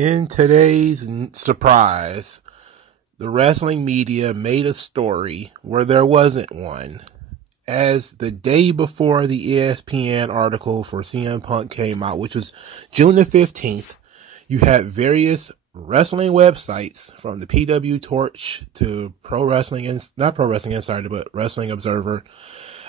In today's surprise, the wrestling media made a story where there wasn't one. As the day before the ESPN article for CM Punk came out, which was June the 15th, you had various wrestling websites from the PW Torch to not Pro Wrestling Insider, but Wrestling Observer,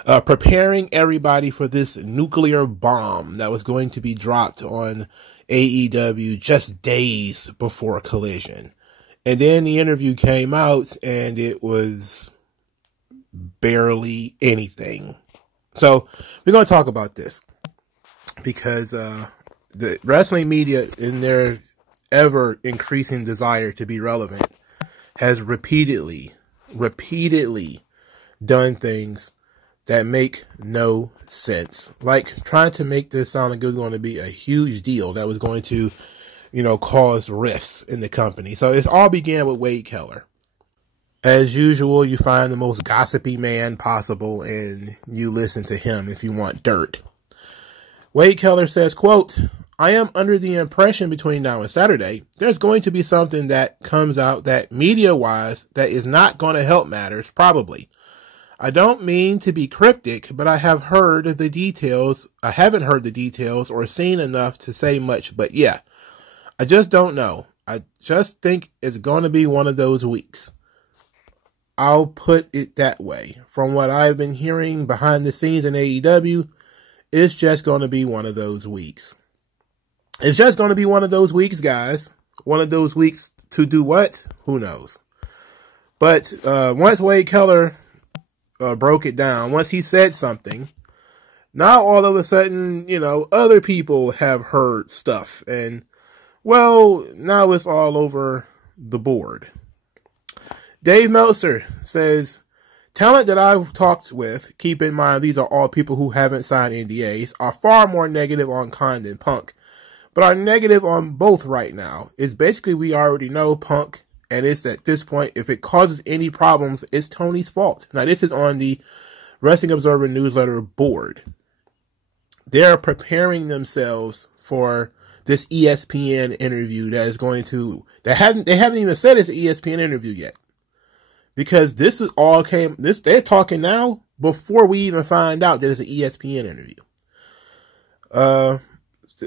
preparing everybody for this nuclear bomb that was going to be dropped on AEW just days before Collision. And then the interview came out and it was barely anything. So we're going to talk about this because the wrestling media, in their ever increasing desire to be relevant, has repeatedly done things that make no sense. Like trying to make this sound like it was going to be a huge deal that was going to, cause rifts in the company. So it all began with Wade Keller. As usual, you find the most gossipy man possible and you listen to him if you want dirt. Wade Keller says, quote, "I am under the impression between now and Saturday, there's going to be something that comes out that media-wise that is not going to help matters, probably. I don't mean to be cryptic, but I haven't heard the details or seen enough to say much, but yeah, I just don't know. I just think it's going to be one of those weeks. I'll put it that way. From what I've been hearing behind the scenes in AEW, it's just going to be one of those weeks. It's just going to be one of those weeks, guys. One of those weeks to do what? Who knows? But once Wade Keller broke it down, once he said something, now all of a sudden, other people have heard stuff. And, well, now it's all over the board. Dave Meltzer says, talent that I've talked with, keep in mind these are all people who haven't signed NDAs, are far more negative on Khan than Punk, but are negative on both right now. It's basically we already know Punk, and it's at this point, if it causes any problems, it's Tony's fault. Now, this is on the Wrestling Observer newsletter board. They're preparing themselves for this ESPN interview that is going to, they haven't even said it's an ESPN interview yet. Because this is all they're talking now before we even find out that it's an ESPN interview.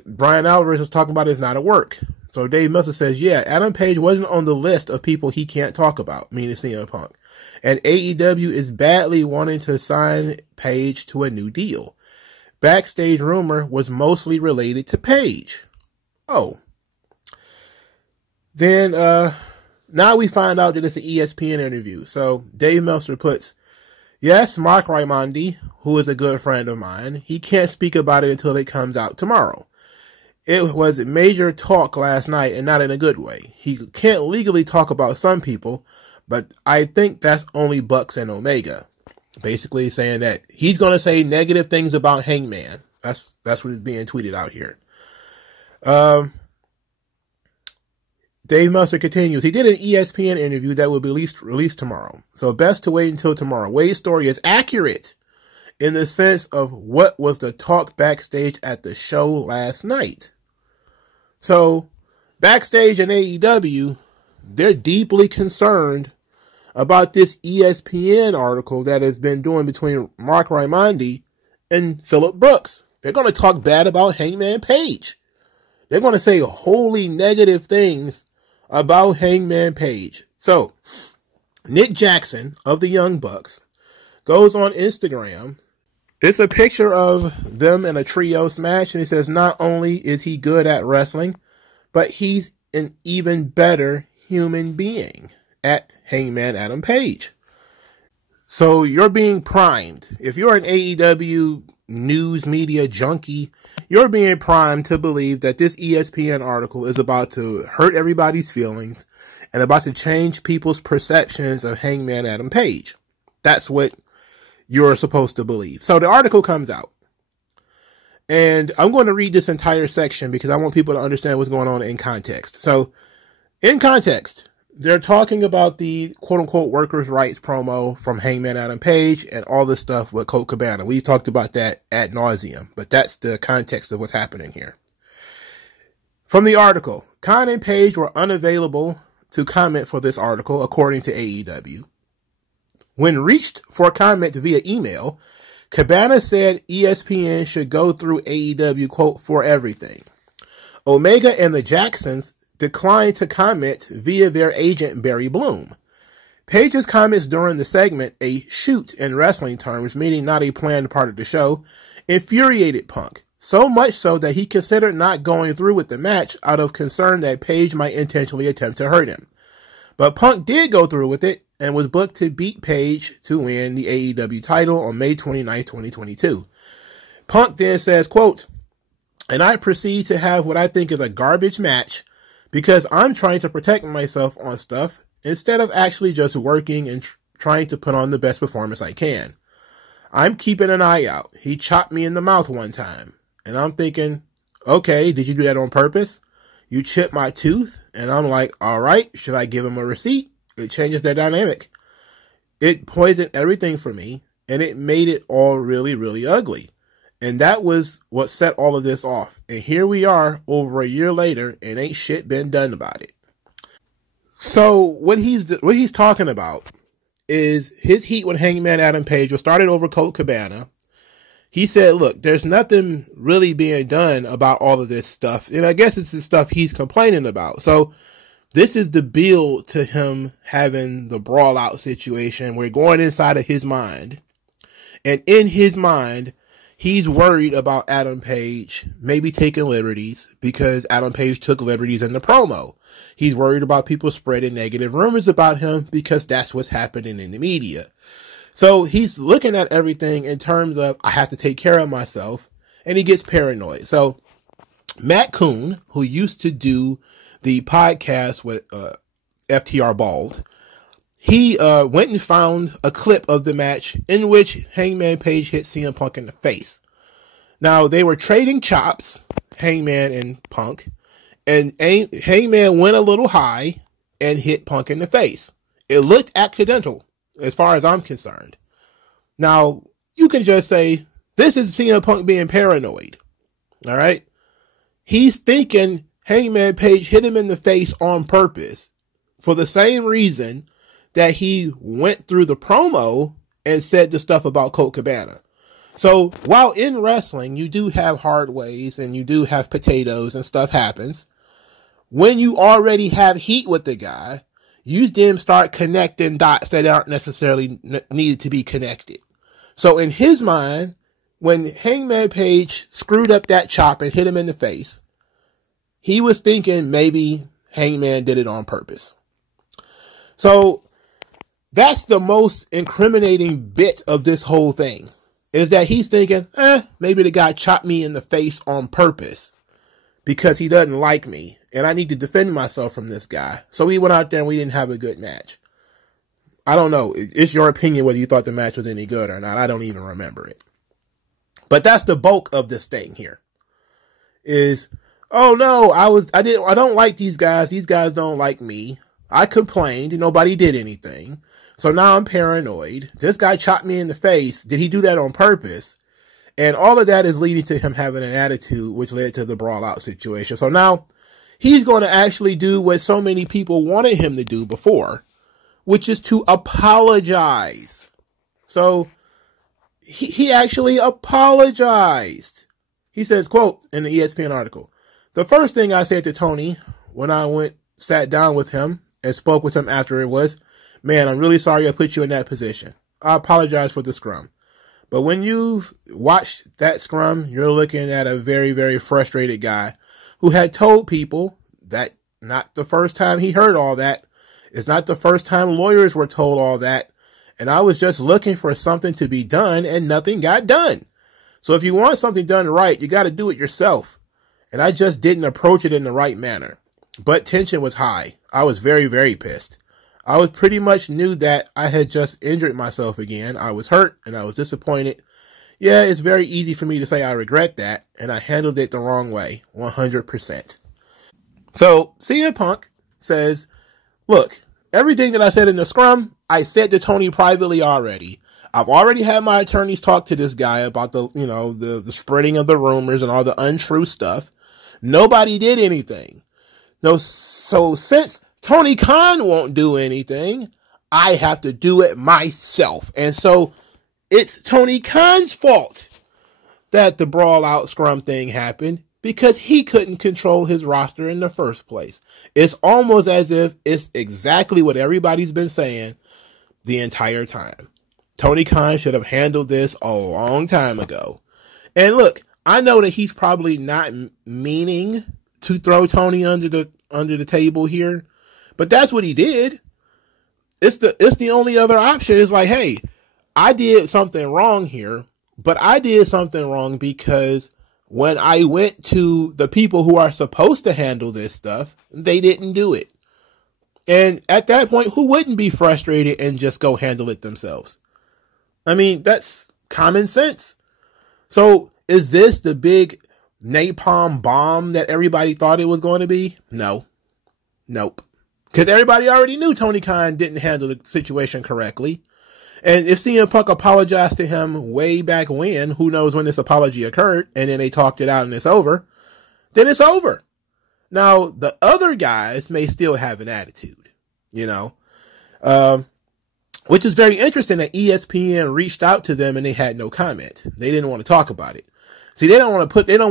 Brian Alvarez is talking about it's not at work. So Dave Meltzer says, yeah, Adam Page wasn't on the list of people he can't talk about, meaning CM Punk. And AEW is badly wanting to sign Page to a new deal. Backstage rumor was mostly related to Page. Oh. Then, now we find out that it's an ESPN interview. So Dave Meltzer puts, yes, Mark Raimondi, who is a good friend of mine, he can't speak about it until it comes out tomorrow. It was major talk last night and not in a good way. He can't legally talk about some people, but I think that's only Bucks and Omega. Basically saying that he's going to say negative things about Hangman. That's what is being tweeted out here. Dave Meltzer continues, he did an ESPN interview that will be released tomorrow. So best to wait until tomorrow. Wade's story is accurate in the sense of what was the talk backstage at the show last night. So backstage in AEW, they're deeply concerned about this ESPN article that has been doing between Mark Raimondi and Phillip Brooks. They're going to talk bad about Hangman Page. They're going to say wholly negative things about Hangman Page. So, Nick Jackson of the Young Bucks goes on Instagram. It's a picture of them in a trios match, and he says not only is he good at wrestling, but he's an even better human being at Hangman Adam Page. So you're being primed. If you're an AEW news media junkie, you're being primed to believe that this ESPN article is about to hurt everybody's feelings and about to change people's perceptions of Hangman Adam Page. That's what you're supposed to believe. So the article comes out. And I'm going to read this entire section because I want people to understand what's going on in context. So, in context, they're talking about the quote-unquote workers' rights promo from Hangman Adam Page and all this stuff with Colt Cabana. We've talked about that ad nauseum, but that's the context of what's happening here. From the article, Khan and Page were unavailable to comment for this article, according to AEW. When reached for comment via email, Cabana said ESPN should go through AEW, quote, for everything. Omega and the Jacksons declined to comment via their agent, Barry Bloom. Page's comments during the segment, a shoot in wrestling terms, meaning not a planned part of the show, infuriated Punk, so much so that he considered not going through with the match out of concern that Page might intentionally attempt to hurt him. But Punk did go through with it and was booked to beat Page to win the AEW title on May 29, 2022. Punk then says, quote, and I proceed to have what I think is a garbage match because I'm trying to protect myself on stuff instead of actually just working and trying to put on the best performance I can. I'm keeping an eye out. He chopped me in the mouth one time. And I'm thinking, okay, did you do that on purpose? You chipped my tooth? And I'm like, all right, should I give him a receipt? It changes the dynamic. It poisoned everything for me, and it made it all really, really ugly. And that was what set all of this off. And here we are over a year later, and ain't shit been done about it. So what he's talking about is his heat with Hangman Adam Page was started over Colt Cabana. He said, look, there's nothing really being done about all of this stuff. And I guess it's the stuff he's complaining about. So this is the build to him having the brawl out situation. We're going inside of his mind. And in his mind, he's worried about Adam Page maybe taking liberties because Adam Page took liberties in the promo. He's worried about people spreading negative rumors about him because that's what's happening in the media. So he's looking at everything in terms of, I have to take care of myself, and he gets paranoid. So Matt Kuhn, who used to do the podcast with FTR Bald, he went and found a clip of the match in which Hangman Page hit CM Punk in the face. Now, they were trading chops, Hangman and Punk, and Hangman went a little high and hit Punk in the face. It looked accidental, as far as I'm concerned. Now, you can just say, this is CM Punk being paranoid. All right? He's thinking Hangman Page hit him in the face on purpose for the same reason that he went through the promo and said the stuff about Colt Cabana. So while in wrestling, you do have hard ways and you do have potatoes and stuff happens. When you already have heat with the guy, you then start connecting dots that aren't necessarily needed to be connected. So in his mind, when Hangman Page screwed up that chop and hit him in the face, he was thinking maybe Hangman did it on purpose. So that's the most incriminating bit of this whole thing, is that he's thinking, maybe the guy chopped me in the face on purpose because he doesn't like me and I need to defend myself from this guy. So we went out there and we didn't have a good match. I don't know. It's your opinion whether you thought the match was any good or not. I don't even remember it. But that's the bulk of this thing here. Is, oh no, I don't like these guys. These guys don't like me. I complained. Nobody did anything. So now I'm paranoid. This guy chopped me in the face. Did he do that on purpose? And all of that is leading to him having an attitude, which led to the brawl out situation. So now he's going to actually do what so many people wanted him to do before, which is to apologize. So he actually apologized. He says, quote, in the ESPN article, the first thing I said to Tony when I sat down with him and spoke with him after it was, man, I'm really sorry I put you in that position. I apologize for the scrum. But when you watch that scrum, you're looking at a very, very frustrated guy who had told people that not the first time he heard all that. It's not the first time lawyers were told all that. And I was just looking for something to be done and nothing got done. So if you want something done right, you got to do it yourself. And I just didn't approach it in the right manner. But tension was high. I was very, very pissed. I was pretty much knew that I had just injured myself again. I was hurt and I was disappointed. Yeah, it's very easy for me to say I regret that. And I handled it the wrong way, 100%. So CM Punk says, look, everything that I said in the scrum, I said to Tony privately already. I've already had my attorneys talk to this guy about the spreading of the rumors and all the untrue stuff. Nobody did anything. No, so since Tony Khan won't do anything, I have to do it myself. And so it's Tony Khan's fault that the brawl out scrum thing happened, because he couldn't control his roster in the first place. It's almost as if it's exactly what everybody's been saying the entire time. Tony Khan should have handled this a long time ago. And look, I know that he's probably not meaning to throw Tony under the table here, but that's what he did. It's the only other option. It's like, hey, I did something wrong here, but I did something wrong because when I went to the people who are supposed to handle this stuff, they didn't do it. And at that point, who wouldn't be frustrated and just go handle it themselves? I mean, that's common sense. So is this the big napalm bomb that everybody thought it was going to be? No. Nope. Because everybody already knew Tony Khan didn't handle the situation correctly. And if CM Punk apologized to him way back when, who knows when this apology occurred, and then they talked it out and it's over, then it's over. Now, the other guys may still have an attitude, you know, which is very interesting that ESPN reached out to them and they had no comment. They didn't want to talk about it. See, they don't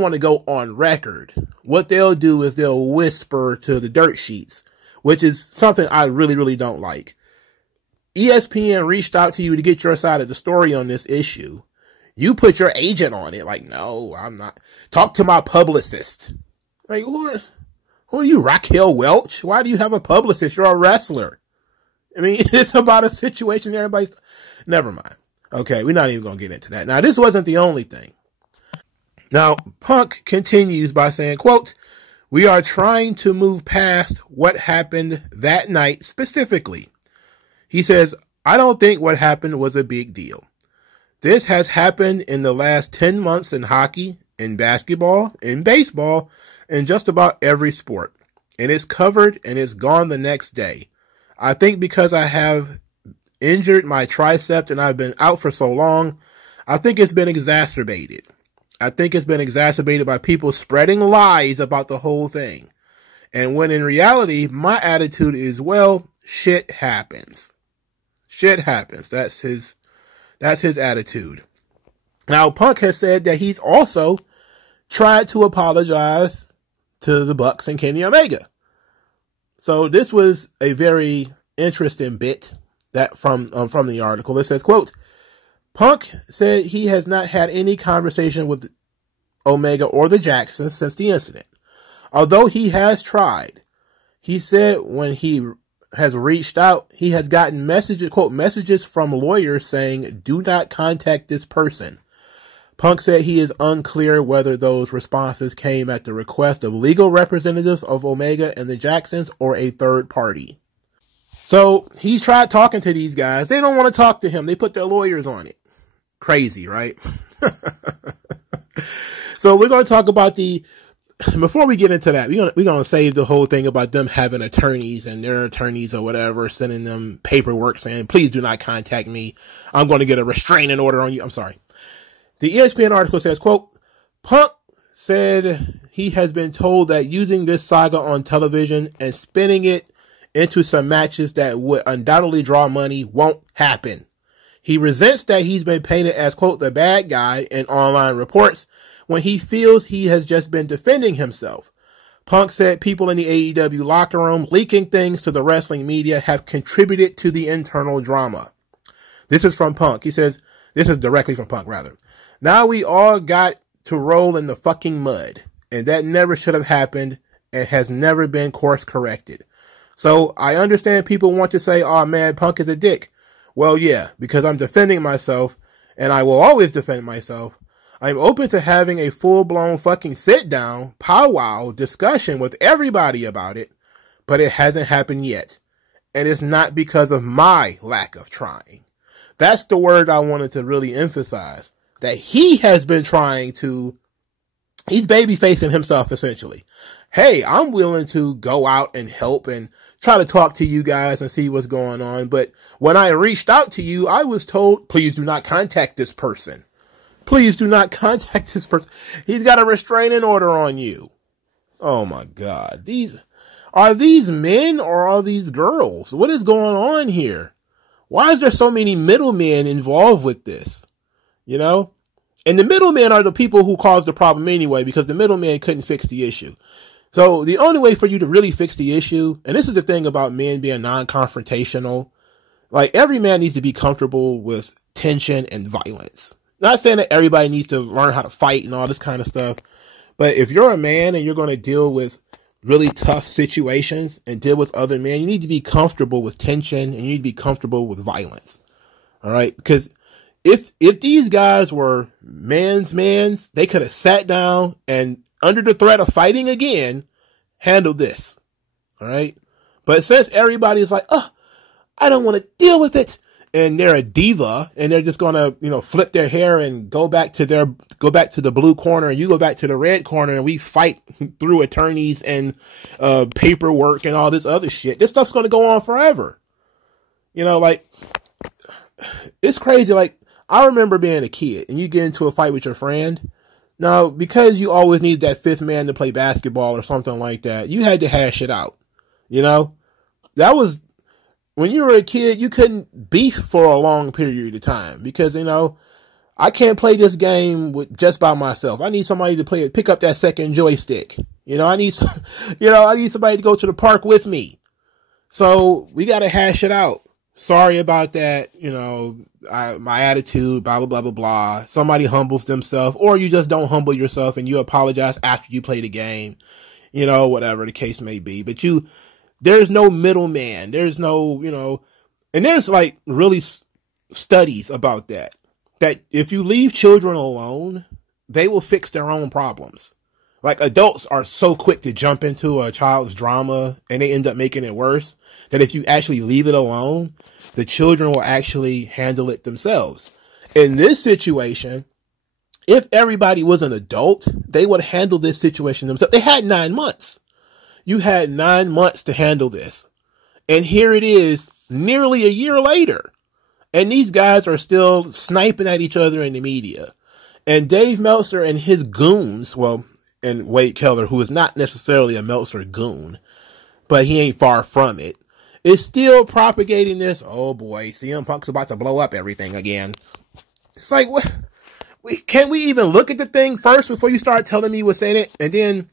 want to go on record. What they'll do is they'll whisper to the dirt sheets, which is something I really, really don't like. ESPN reached out to you to get your side of the story on this issue. You put your agent on it. Like, no, I'm not. Talk to my publicist. Like, who are you, Raquel Welch? Why do you have a publicist? You're a wrestler. I mean, it's about a situation everybody's... Never mind. Okay, we're not even going to get into that. Now, this wasn't the only thing. Now, Punk continues by saying, quote, "We are trying to move past what happened that night specifically." He says, "I don't think what happened was a big deal. This has happened in the last 10 months in hockey, in basketball, in baseball, in just about every sport. And it's covered and it's gone the next day. I think because I have injured my tricep and I've been out for so long, I think it's been exacerbated. I think it's been exacerbated by people spreading lies about the whole thing. And when in reality, my attitude is, well, shit happens. Shit happens. That's his attitude. Now, Punk has said that he's also tried to apologize to the Bucks and Kenny Omega. So this was a very interesting bit that from the article. It says, quote, "Punk said he has not had any conversation with Omega or the Jacksons since the incident. Although he has tried, he said when he has reached out, he has gotten messages, quote, messages from lawyers saying, do not contact this person. Punk said he is unclear whether those responses came at the request of legal representatives of Omega and the Jacksons or a third party." So he's tried talking to these guys. They don't want to talk to him. They put their lawyers on it. Crazy, right? So we're going to talk about before we get into that, we're going to save the whole thing about them having attorneys and their attorneys or whatever sending them paperwork saying, please do not contact me. I'm going to get a restraining order on you. I'm sorry. The ESPN article says, quote, "Punk said he has been told that using this saga on television and spinning it into some matches that would undoubtedly draw money won't happen. He resents that he's been painted as, quote, the bad guy in online reports when he feels he has just been defending himself. Punk said people in the AEW locker room leaking things to the wrestling media have contributed to the internal drama." This is from Punk. He says, this is directly from Punk, rather. "Now we all got to roll in the fucking mud, and that never should have happened and has never been course corrected. So I understand people want to say, oh man, Punk is a dick. Well, yeah, because I'm defending myself, and I will always defend myself. I'm open to having a full-blown fucking sit-down, powwow discussion with everybody about it, but it hasn't happened yet. And it's not because of my lack of trying." That's the word I wanted to really emphasize. That he has been trying to, he's baby-facing himself, essentially. Hey, I'm willing to go out and help and try to talk to you guys and see what's going on. But when I reached out to you, I was told, please do not contact this person. Please do not contact this person. He's got a restraining order on you. Oh my God. Are these men or are these girls? What is going on here? Why is there so many middlemen involved with this? You know? And the middlemen are the people who caused the problem anyway, because the middlemen couldn't fix the issue. So the only way for you to really fix the issue, and this is the thing about men being non-confrontational, like every man needs to be comfortable with tension and violence. Not saying that everybody needs to learn how to fight and all this kind of stuff, but if you're a man and you're going to deal with really tough situations and deal with other men, you need to be comfortable with tension and you need to be comfortable with violence. All right? Because if these guys were mans, they could have sat down and under the threat of fighting again, handled this. All right? But since everybody's like, oh, I don't want to deal with it, and they're a diva, and they're just gonna, you know, flip their hair and go back to the blue corner, and you go back to the red corner, and we fight through attorneys and paperwork and all this other shit. This stuff's gonna go on forever. You know, like, it's crazy. Like, I remember being a kid, and you get into a fight with your friend. Now, because you always needed that fifth man to play basketball or something like that, you had to hash it out. You know, that was. When you were a kid, you couldn't beef for a long period of time because, you know, I can't play this game just by myself. I need somebody to pick up that second joystick. You know, I need somebody to go to the park with me. So we got to hash it out. Sorry about that. You know, my attitude, blah, blah, blah, blah, blah. Somebody humbles themselves, or you just don't humble yourself and you apologize after you play the game, you know, whatever the case may be. But there's no middleman. There's no, you know, and there's like really studies about that if you leave children alone, they will fix their own problems. Like adults are so quick to jump into a child's drama and they end up making it worse that if you actually leave it alone, the children will actually handle it themselves. In this situation, if everybody was an adult, they would handle this situation themselves. They had 9 months. You had 9 months to handle this. And here it is nearly a year later. And these guys are still sniping at each other in the media. And Dave Meltzer and his goons, well, and Wade Keller, who is not necessarily a Meltzer goon, but he ain't far from it, is still propagating this. Oh boy, CM Punk's about to blow up everything again. It's like, what? Can't we even look at the thing first before you start telling me what's in it? And then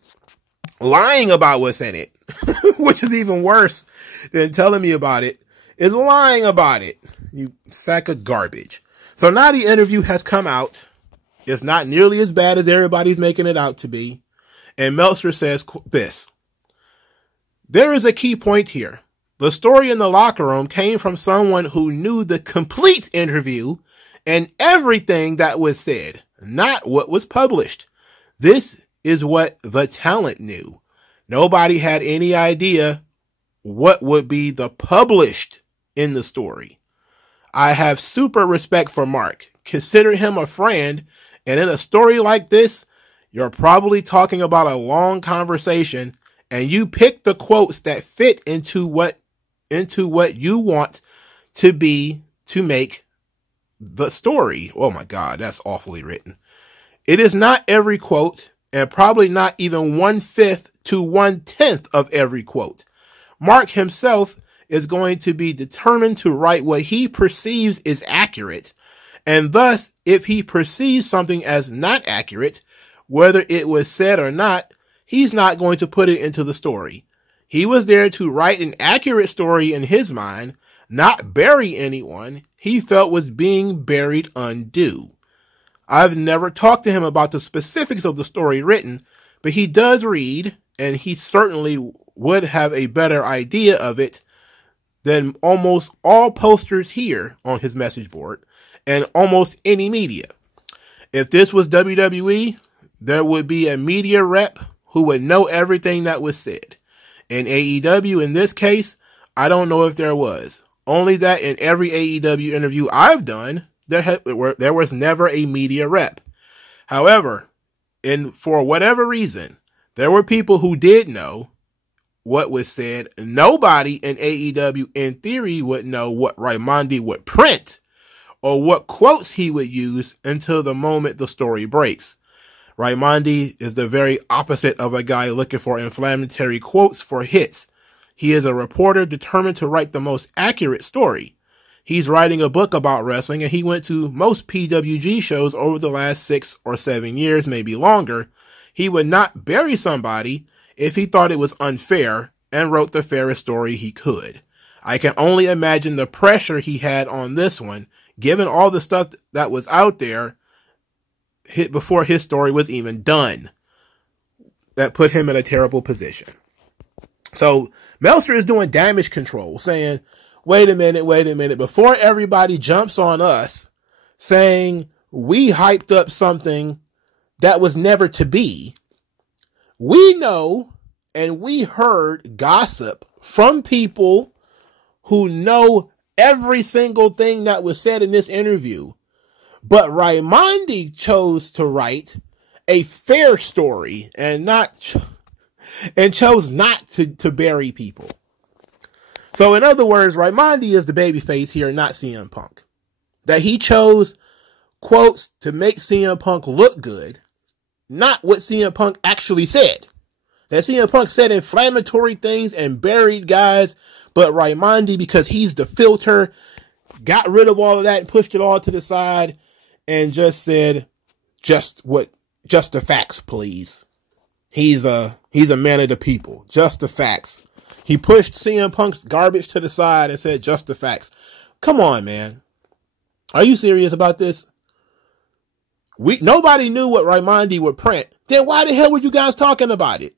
lying about what's in it, which is even worse than telling me about it, is lying about it. You sack of garbage. So now the interview has come out. It's not nearly as bad as everybody's making it out to be. And Meltzer says this: there is a key point here. The story in the locker room came from someone who knew the complete interview and everything that was said, not what was published. This is what the talent knew. Nobody had any idea what would be the published in the story. I have super respect for Mark. Consider him a friend. And in a story like this, you're probably talking about a long conversation and you pick the quotes that fit into what you want to be to make the story. Oh my God, that's awfully written. It is not every quote, and probably not even 1/5 to 1/10 of every quote. Mark himself is going to be determined to write what he perceives is accurate, and thus, if he perceives something as not accurate, whether it was said or not, he's not going to put it into the story. He was there to write an accurate story in his mind, not bury anyone he felt was being buried undue. I've never talked to him about the specifics of the story written, but he does read, and he certainly would have a better idea of it than almost all posters here on his message board and almost any media. If this was WWE, there would be a media rep who would know everything that was said. In AEW, in this case, I don't know if there was. Only that in every AEW interview I've done, there was never a media rep. However, for whatever reason, there were people who did know what was said. Nobody in AEW, in theory, would know what Raimondi would print or what quotes he would use until the moment the story breaks. Raimondi is the very opposite of a guy looking for inflammatory quotes for hits. He is a reporter determined to write the most accurate story. He's writing a book about wrestling, and he went to most PWG shows over the last 6 or 7 years, maybe longer. He would not bury somebody if he thought it was unfair, and wrote the fairest story he could. I can only imagine the pressure he had on this one, given all the stuff that was out there before his story was even done. That put him in a terrible position. So Meltzer is doing damage control, saying, wait a minute, before everybody jumps on us saying we hyped up something that was never to be, we know and we heard gossip from people who know every single thing that was said in this interview. But Raimondi chose to write a fair story and chose not to bury people. So in other words, Raimondi is the babyface here, not CM Punk. That he chose quotes to make CM Punk look good, not what CM Punk actually said. That CM Punk said inflammatory things and buried guys, but Raimondi, because he's the filter, got rid of all of that and pushed it all to the side and just said, just the facts, please. He's a man of the people. Just the facts. He pushed CM Punk's garbage to the side and said, just the facts. Come on, man. Are you serious about this? Nobody knew what Raimondi would print. Then why the hell were you guys talking about it?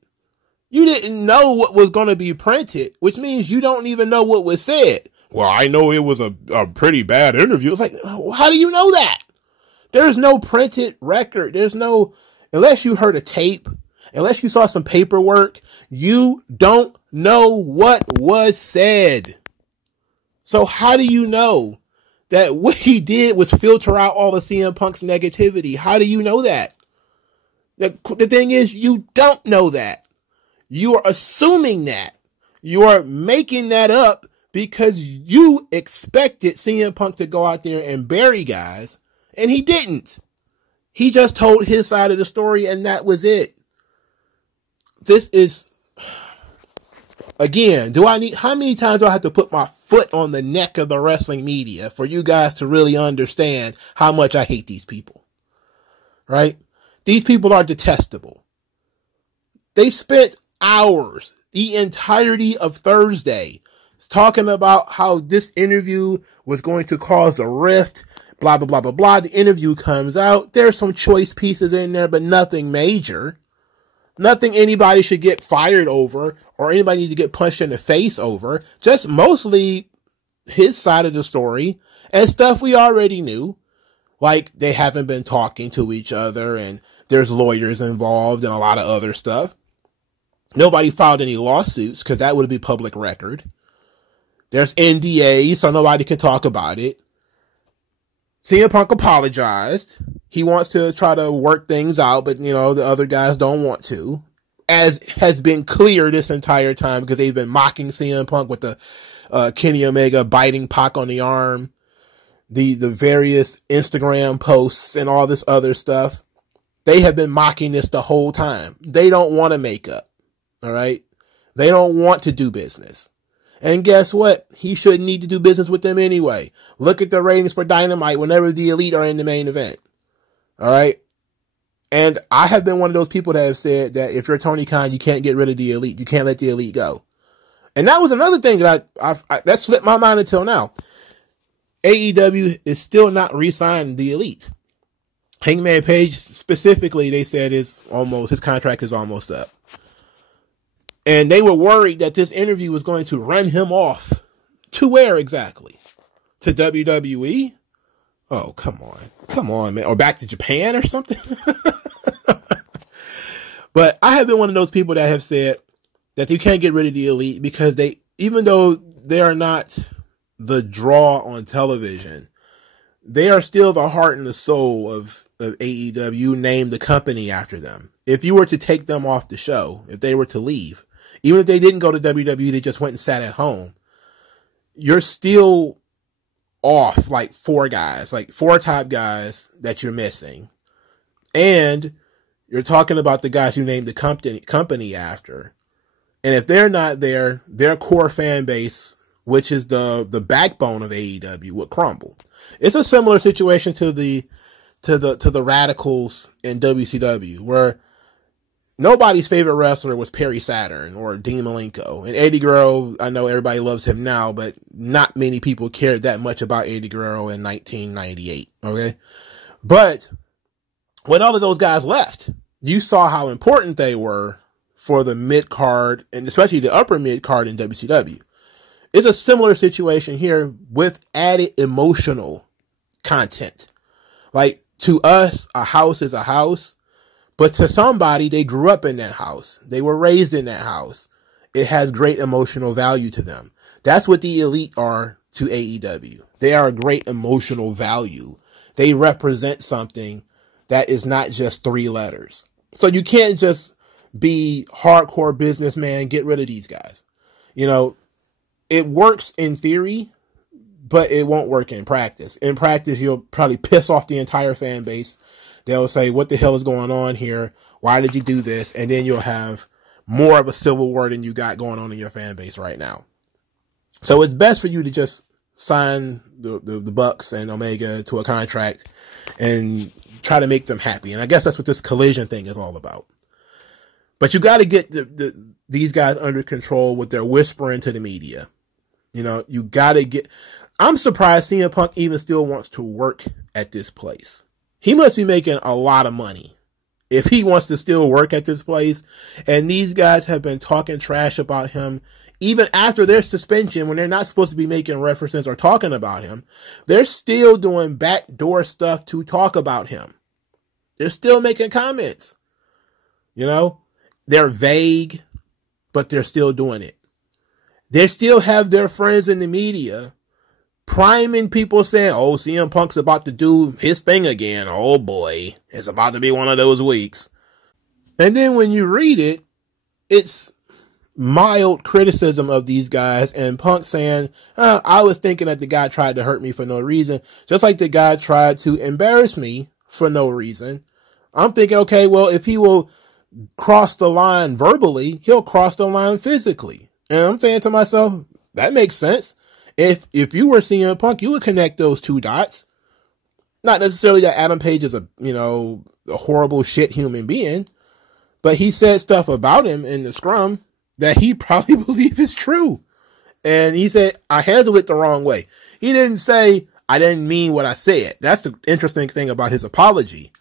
You didn't know what was going to be printed, which means you don't even know what was said. Well, I know it was a pretty bad interview. It's like, how do you know that? There's no printed record. There's no, unless you heard a tape, unless you saw some paperwork, you don't know what was said. So how do you know that what he did was filter out all of CM Punk's negativity? How do you know that? The thing is, you don't know that. You are assuming that. You are making that up because you expected CM Punk to go out there and bury guys, and he didn't. He just told his side of the story, and that was it. This is, again, how many times do I have to put my foot on the neck of the wrestling media for you guys to really understand how much I hate these people? Right? These people are detestable. They spent hours, the entirety of Thursday, talking about how this interview was going to cause a rift, blah, blah, blah, blah, blah. The interview comes out. There's some choice pieces in there, but nothing major. Nothing anybody should get fired over or anybody need to get punched in the face over. Just mostly his side of the story and stuff we already knew. Like they haven't been talking to each other and there's lawyers involved and a lot of other stuff. Nobody filed any lawsuits because that would be public record. There's NDAs, so nobody can talk about it. CM Punk apologized. He wants to try to work things out, but, the other guys don't want to. As has been clear this entire time because they've been mocking CM Punk with the Kenny Omega biting Pac on the arm, the various Instagram posts and all this other stuff. They have been mocking this the whole time. They don't want to make up. All right. They don't want to do business. And guess what? He shouldn't need to do business with them anyway. Look at the ratings for Dynamite whenever the Elite are in the main event. All right. And I have been one of those people that have said that if you're Tony Khan, you can't get rid of the Elite. You can't let the Elite go. And that was another thing that that slipped my mind until now. AEW is still not re-signing the Elite. Hangman Page specifically, they said his contract is almost up. And they were worried that this interview was going to run him off. To where exactly? To WWE? Oh, come on. Come on, man. Or back to Japan or something? But I have been one of those people that have said that you can't get rid of the Elite because even though they are not the draw on television, they are still the heart and the soul of AEW. You name the company after them. If you were to take them off the show, if they were to leave, even if they didn't go to WWE, they just went and sat at home, you're still off like four top guys that you're missing. And You're talking about the guys you named the company after. And if they're not there, their core fan base, which is the backbone of AEW, would crumble. It's a similar situation to the Radicals in WCW, where nobody's favorite wrestler was Perry Saturn or Dean Malenko. And Eddie Guerrero, I know everybody loves him now, but not many people cared that much about Eddie Guerrero in 1998. Okay. But when all of those guys left, you saw how important they were for the mid card and especially the upper mid card in WCW. It's a similar situation here with added emotional content. Like, to us, a house is a house, but to somebody, they grew up in that house. They were raised in that house. It has great emotional value to them. That's what the Elite are to AEW. They are a great emotional value. They represent something that is not just 3 letters. So you can't just be hardcore businessman, get rid of these guys. You know, it works in theory, but it won't work in practice. In practice, you'll probably piss off the entire fan base. They'll say, what the hell is going on here? Why did you do this? And then you'll have more of a civil war than you got going on in your fan base right now. So it's best for you to just sign the Bucks and Omega to a contract and try to make them happy. And I guess that's what this collision thing is all about. But you got to get these guys under control with their whispering to the media. You know, you got to get... I'm surprised CM Punk even still wants to work at this place. He must be making a lot of money if he wants to still work at this place. And these guys have been talking trash about him even after their suspension, when they're not supposed to be making references or talking about him. They're still doing backdoor stuff to talk about him. They're still making comments. You know, they're vague, but they're still doing it. They still have their friends in the media priming people saying, oh, CM Punk's about to do his thing again. Oh boy, it's about to be one of those weeks. And then when you read it, it's mild criticism of these guys, and Punk saying, I was thinking that the guy tried to hurt me for no reason, just like the guy tried to embarrass me for no reason. I'm thinking, okay, well, if he will cross the line verbally, he'll cross the line physically. And I'm saying to myself, that makes sense. If you were CM Punk, you would connect those 2 dots. Not necessarily that Adam Page is a horrible shit human being, but he said stuff about him in the scrum that he probably believes is true. And he said, I handled it the wrong way. He didn't say, I didn't mean what I said. That's the interesting thing about his apology,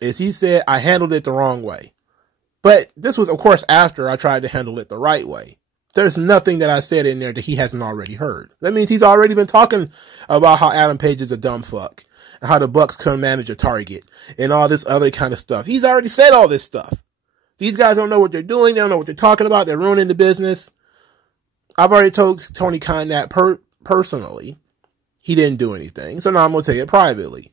is he said, I handled it the wrong way. But this was, of course, after I tried to handle it the right way. There's nothing that I said in there that he hasn't already heard. That means he's already been talking about how Adam Page is a dumb fuck, and how the Bucks couldn't manage a target, and all this other kind of stuff. He's already said all this stuff. These guys don't know what they're doing. They don't know what they're talking about. They're ruining the business. I've already told Tony Khan that personally. He didn't do anything. So now I'm going to tell you privately.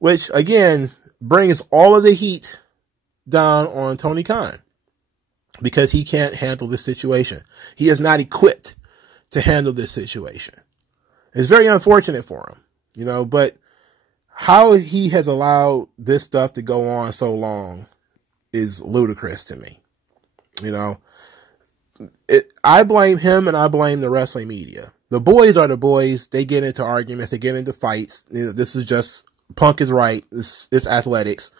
Which, again, brings all of the heat down on Tony Khan. Because he can't handle this situation. He is not equipped to handle this situation. It's very unfortunate for him, you know, but how he has allowed this stuff to go on so long is ludicrous to me. You know, I blame him and I blame the wrestling media. The boys are the boys. They get into arguments. They get into fights. You know, this is just, Punk is right. It's athletics.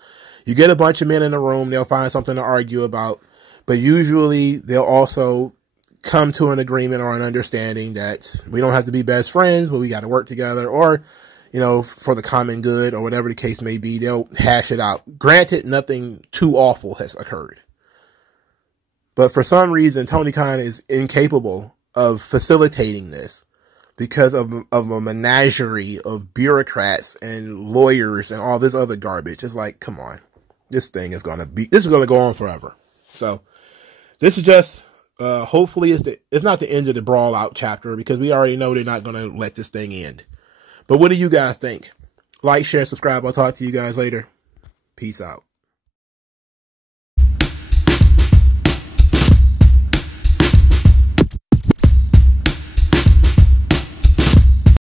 You get a bunch of men in a room. They'll find something to argue about. But usually they'll also come to an agreement or an understanding that we don't have to be best friends, but we got to work together, or, you know, for the common good, or whatever the case may be. They'll hash it out. Granted, nothing too awful has occurred. But for some reason, Tony Khan is incapable of facilitating this because of a menagerie of bureaucrats and lawyers and all this other garbage. It's like, come on. This is going to go on forever. So, this is just, hopefully it's not the end of the brawl out chapter, because we already know they're not going to let this thing end. But what do you guys think? Like, share, subscribe. I'll talk to you guys later. Peace out.